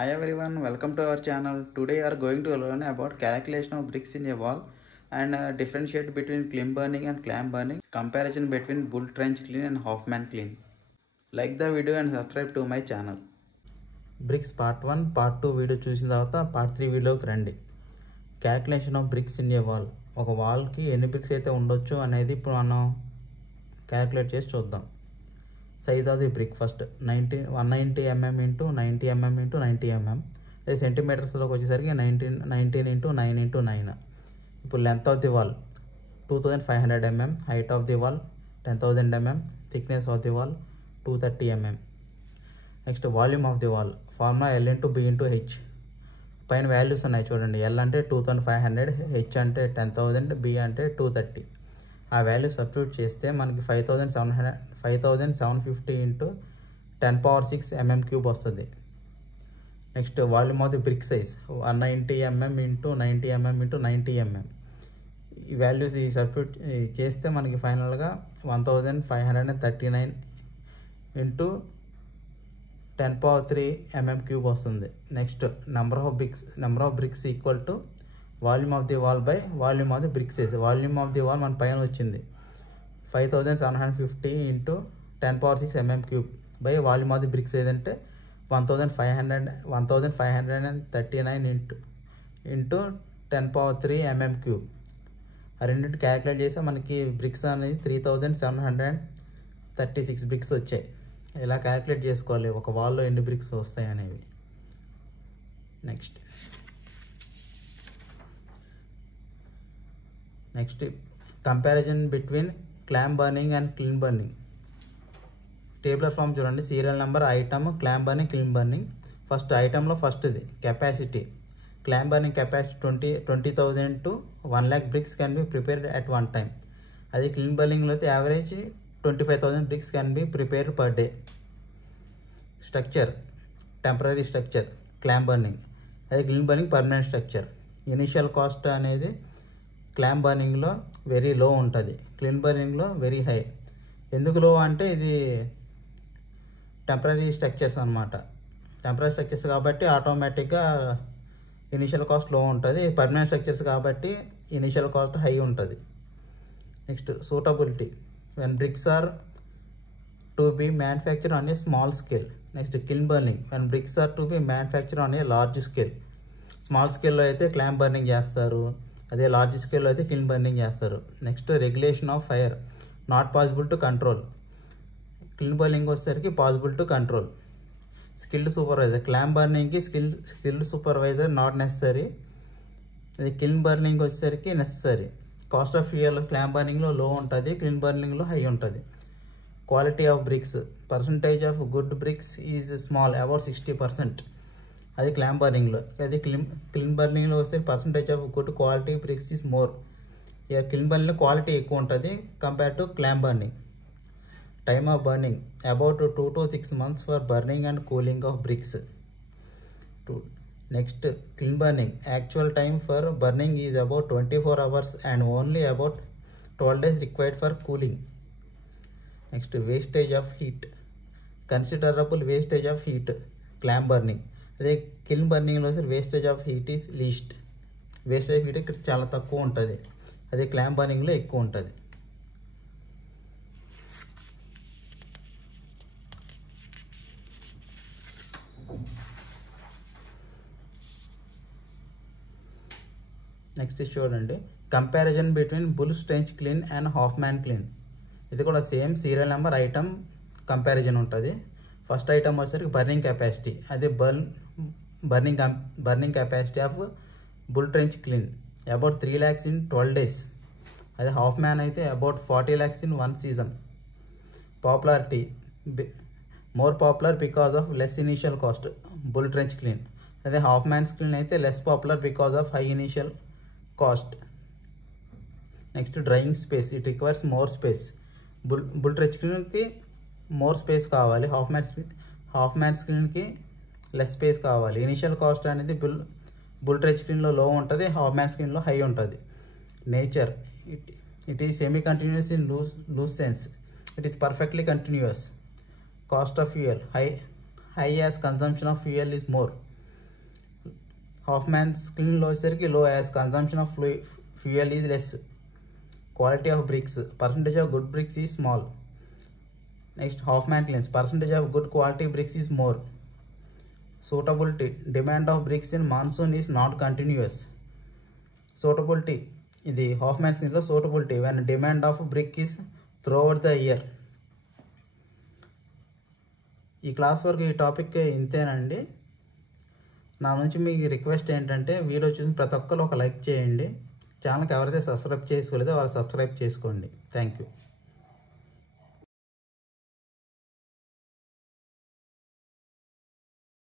Hi everyone, welcome to our channel. Today we are going to learn about calculation of bricks in a wall and differentiate between clean burning and clamp burning, comparison between bull trench clean and Hoffman clean. Like the video and subscribe to my channel. Bricks part 1 part 2 video చూసిన తర్వాత part 3 వీడియోకి రండి. Calculation of bricks in a wall. ఒక వాల్కి ఎన్ని bricks అయితే ఉండొచ్చు అనేది ఇప్పుడు మనం క్యాల్కులేట్ చేసి చూద్దాం. Size of the brick first 190 mm into 90 mm into 90 mm. అదే సెంటీమీటర్స్లోకి వచ్చేసరికి 19 ఇంటూ 9 ఇంటూ 9. ఇప్పుడు length of the wall 2500 mm, height of the wall 10,000 mm, thickness of the wall 230 mm. Next volume of the wall formula L into B into H. పైన values ఉన్నాయి చూడండి. L అంటే 2500, H అంటే 10,000, B అంటే 230. ఆ value substitute చేస్తే మనకి 5750 into 10⁶ mm³ వస్తుంది. Next volume of the brick size 190 mm into 90 mm into 90 mm. ఈ వాల్యూస్ ఈ సబ్స్టిట్యూట్ చేస్తే మనకి ఫైనల్గా 1539 ఇంటూ 10⁻³ mm³ వస్తుంది. Next number of bricks equal to volume of the wall by volume of the brick size. Volume of the wall మన పైన వచ్చింది 5750 into 10⁶ mm³ by volume of the brick size అంటే 1539 into 10⁻³ mm³. ఆ రెండింటి calculate చేస్తే మనకి bricks అనేది 3736 bricks వచ్చాయి. ఇలా క్యాలిక్యులేట్ చేసుకోవాలి ఒక వాల్లో ఎన్ని బ్రిక్స్ వస్తాయి అనేవి. Next comparison between clamp burning and kiln burning. Tabular form చూడండి. Serial number, item, clamp burning, kiln burning. First ఐటమ్లో ఫస్ట్ది capacity. Clamp burning capacity 20,000 to 1,00,000 bricks can be prepared at one time. అది kiln బర్నింగ్లో అయితే average 25,000 bricks can be prepared per day. Structure temporary structure clamp burning, అది kiln burning permanent structure. Initial cost అనేది clamp బర్నింగ్లో very low ఉంటుంది, kiln బర్నింగ్లో very high. ఎందుకు లో అంటే ఇది టెంపరీ స్ట్రక్చర్స్ అనమాట. టెంపరీ స్ట్రక్చర్స్ కాబట్టి ఆటోమేటిక్గా ఇనిషియల్ కాస్ట్ లో ఉంటుంది. పర్మనెంట్ స్ట్రక్చర్స్ కాబట్టి ఇనిషియల్ కాస్ట్ హై ఉంటుంది. Next suitability. when bricks are to be manufactured on a small scale. Next kiln burning. when bricks are to be manufactured on a large scale. Small స్కేల్లో అయితే clamp burning చేస్తారు, అదే large స్కేల్లో అయితే kiln burning చేస్తారు. Next regulation of fire not possible to control. Kiln burning వచ్చేసరికి possible to control. Skilled supervisor. Clamp బర్నింగ్కి skilled supervisor not necessary, అది క్లీన్ బర్నింగ్ వచ్చేసరికి necessary. Cost of fuel clamp బర్నింగ్లో లో ఉంటుంది, kiln బర్నింగ్లో high ఉంటుంది. Quality of bricks. Percentage of good bricks is small, about 60%. అది clamp బర్నింగ్లో. అది క్లీన్ బర్నింగ్లో వస్తే percentage of good quality bricks is more. ఇక క్లీన్ బర్నింగ్లో క్వాలిటీ ఎక్కువ ఉంటుంది compare to clamp burning. Time of burning about 2 to 6 months for burning and cooling of bricks. Next clean burning. Actual time for burning is about 24 hours and only about 12 days required for cooling. Next wastage of heat. Considerable wastage of heat clamp burning. అదే kiln burning లో wastage of heat is least. Wastage of heat ఇక్కడ చాలా తక్కువ ఉంటుంది, అదే clamp burning లో ఎక్కువ ఉంటుంది. నెక్స్ట్ చూడండి. Comparison between bull trench clean and Huffman clean. ఇది కూడా same serial number, item, comparison ఉంటుంది. ఫస్ట్ ఐటమ్ వచ్చేసరికి బర్నింగ్ కెపాసిటీ. అదే burning capacity of bull trench clean about 3 lakhs in 12 days. అదే హాఫ్మ్యాన్ అయితే about 40 lakhs in 1 season. Popularity more popular because of less initial cost bull trench clean. అదే హాఫ్మ్యాన్స్ clean అయితే less popular because of high initial cost. Next drying space. It requires more space. Bull trench క్లీన్కి more space కావాలి, Hoffmann స్క్రీన్కి less space కావాలి. Initial cost అనేది bull trench క్లీన్లో low ఉంటుంది, Hoffmann స్క్రీన్లో హై ఉంటుంది. Nature. It is semi continuous in loose sense. It is perfectly continuous. Cost of fuel high as consumption of fuel is more. Hoffmann's క్లీన్లో వచ్చేసరికి low as consumption of fuel is less. Quality of bricks, percentage of good bricks is small. Next Hoffmann kilns, percentage of good quality bricks is more. Suitability, demand of bricks in monsoon is not continuous. Suitability, ఇది Hoffmann క్లీన్లో suitability when demand of brick is throughout the year. ఈ class వరకు ఈ topic ఇంతేనండి. నా నుంచి మీకు request ఏంటంటే వీడియో చూసిన ప్రతి ఒక్కరు ఒక లైక్ చేయండి. ఛానల్కి ఎవరైతే సబ్స్క్రైబ్ చేసుకోలేదో వాళ్ళు సబ్స్క్రైబ్ చేసుకోండి. Thank you.